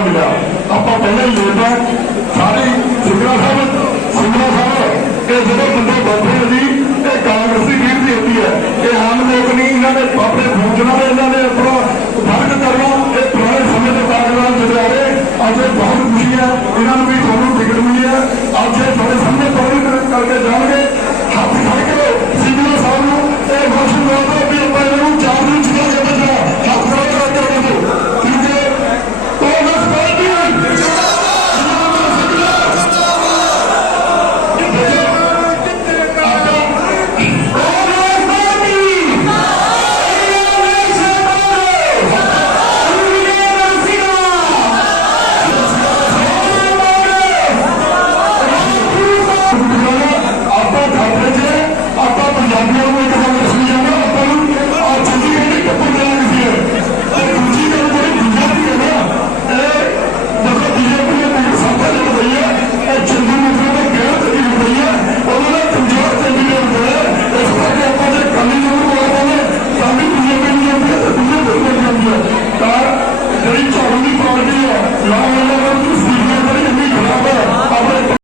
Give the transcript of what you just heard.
ਮੌਕਾ ਮਿਲਿਆ। ਆਪਾਂ ਪਹਿਲਾਂ ਹੀ ਲੇਟ ਆ ਸਾਡੇ ਸਿਮਰਾ ਸਾਹਿਬ ਸਿਮਰਾ ਸਾਹਿਬ, ਇਹ ਜਿਹੜੇ ਬੰਦੇ ਬੈਠੇ ਆ ਜੀ, ਇਹ ਕਾਂਗਰਸੀ ਵੀਰ ਦੀ ਹੁੰਦੀ ਹੈ। ਇਹ ਆਮ ਲੋਕ ਨਹੀਂ, ਇਹਨਾਂ ਦੇ ਬਾਬੇ ਫੂਜਣਾ ਦੇ, ਇਹਨਾਂ ਦੇ ਆਪਣਾ ਫ਼ਰਕ ਕਰਨਾ, ਇਹ ਪੁਰਾਣੇ ਸਮੇਂ ਦੇ ਕਾਗਜ਼ਾਂ ਜਿਹੜੇ ਅੱਜ ਬਹੁਤ ਖੁਸ਼ੀ ਹੈ, ਇਹਨਾਂ ਨੂੰ ਵੀ ਤੁਹਾਨੂੰ ਟਿਕਟ ਮਿਲੀ ਹੈ। ਅੱਜ ਇਹ ਤੁਹਾਡੇ ਸਾਹਮਣੇ ਪਬਲਿਕ ਕਰਕੇ ਜਾਣਗੇ। ਹੱਥ ਖੜ ਜਿਹੜੀ ਝਾੜੂ ਦੀ ਪਾਰਟੀ ਹੈ ਨਾ ਉਹਨਾਂ ਦਾ ਤੁਸੀਂ ਵੀ ਬੜੀ ਖਰਾਬ ਹੈ